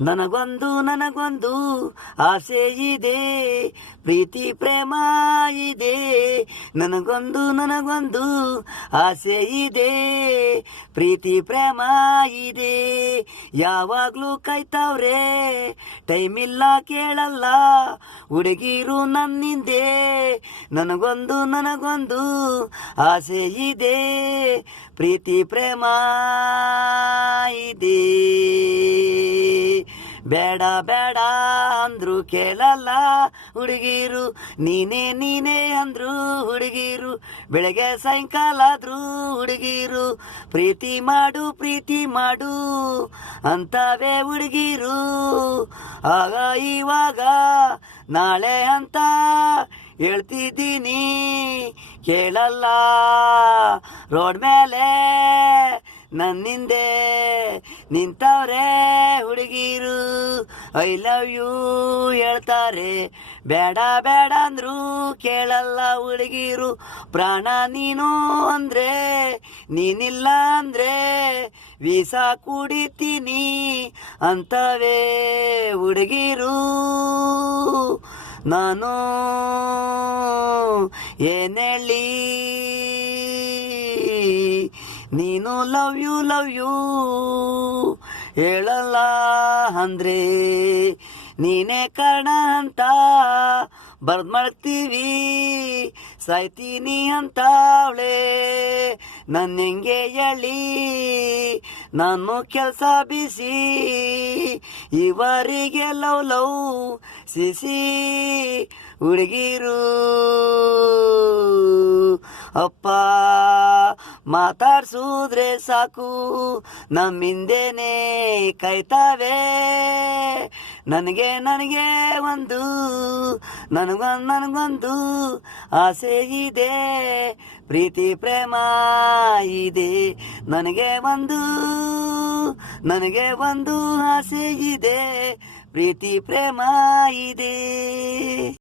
ನನಗೊಂದು ಆಸೆ ಇದೆ, ಪ್ರೀತಿ ಪ್ರೇಮ ಇದೆ. ನನಗೊಂದು ಆಸೆ ಇದೆ, ಪ್ರೀತಿ ಪ್ರೇಮ ಇದೆ. ಯಾವಾಗ್ಲೂ ಕಾಯ್ತಾವ್ರೆ, ಟೈಮ್ ಇಲ್ಲ ಕೇಳಲ್ಲ ಹುಡುಗಿರು ನನ್ನಿಂದೆ. ನನಗೊಂದು ಆಸೆ ಇದೆ, ಪ್ರೀತಿ ಪ್ರೇಮ ಇದೆ. ಬೇಡ ಬೇಡ ಅಂದ್ರು ಕೇಳಲ್ಲ ಹುಡುಗಿರು, ನೀನೇ ಅಂದ್ರು ಹುಡುಗಿರು. ಬೆಳಗ್ಗೆ ಸಾಯಂಕಾಲ ಆದ್ರು ಹುಡುಗಿರು, ಪ್ರೀತಿ ಮಾಡು ಅಂತವೇ ಹುಡುಗಿರು. ಆಗ ಇವಾಗ ನಾಳೆ ಅಂತ ಹೇಳ್ತಿದ್ದೀನಿ, ಕೇಳಲ್ಲ. ರೋಡ್ ಮೇಲೆ ನನ್ನಿಂದೆ ನಿಂತವ್ರೆ ಹುಡುಗಿರು, ಐ ಲವ್ ಯು ಹೇಳ್ತಾರೆ. ಬೇಡ ಬೇಡ ಅಂದ್ರು ಕೇಳಲ್ಲ ಹುಡುಗಿರು. ಪ್ರಾಣ ನೀನು ಅಂದ್ರೆ, ನೀನಿಲ್ಲ ಅಂದ್ರೆ ವೀಸಾ ಕುಡಿತೀನಿ ಅಂತವೇ ಹುಡುಗಿರು. ನಾನು ಏನೇಳಿ, ನೀನು ಲವ್ ಯು ಹೇಳಲ್ಲ ಅಂದ್ರೆ, ನೀನೇ ಕಾರಣ ಅಂತ ಬರ್ದ್ ಮಾಡ್ತೀವಿ, ಸಾಯ್ತೀನಿ ಅಂತ ಅವಳೆ. ನನ್ನ ಹೆಂಗೆ ಹೇಳಿ, ನಾನು ಕೆಲಸ ಬಿಸಿ, ಇವರಿಗೆ ಲವ್ ಸಿಸಿ ಹುಡುಗಿರು. ಅಪ್ಪ ಮಾತಾಡ್ಸುದ್ರೆ ಸಾಕು, ನಮ್ಮಿಂದೇನೆ ಕಾಯ್ತಾವೆ. ನನಗೆ ನನಗೊಂದು ಆಸೆ ಇದೆ, ಪ್ರೀತಿ ಪ್ರೇಮ ಇದೆ. ನನಗೆ ಒಂದು ಆಸೆ ಇದೆ, ಪ್ರೀತಿ ಪ್ರೇಮ ಇದೆ.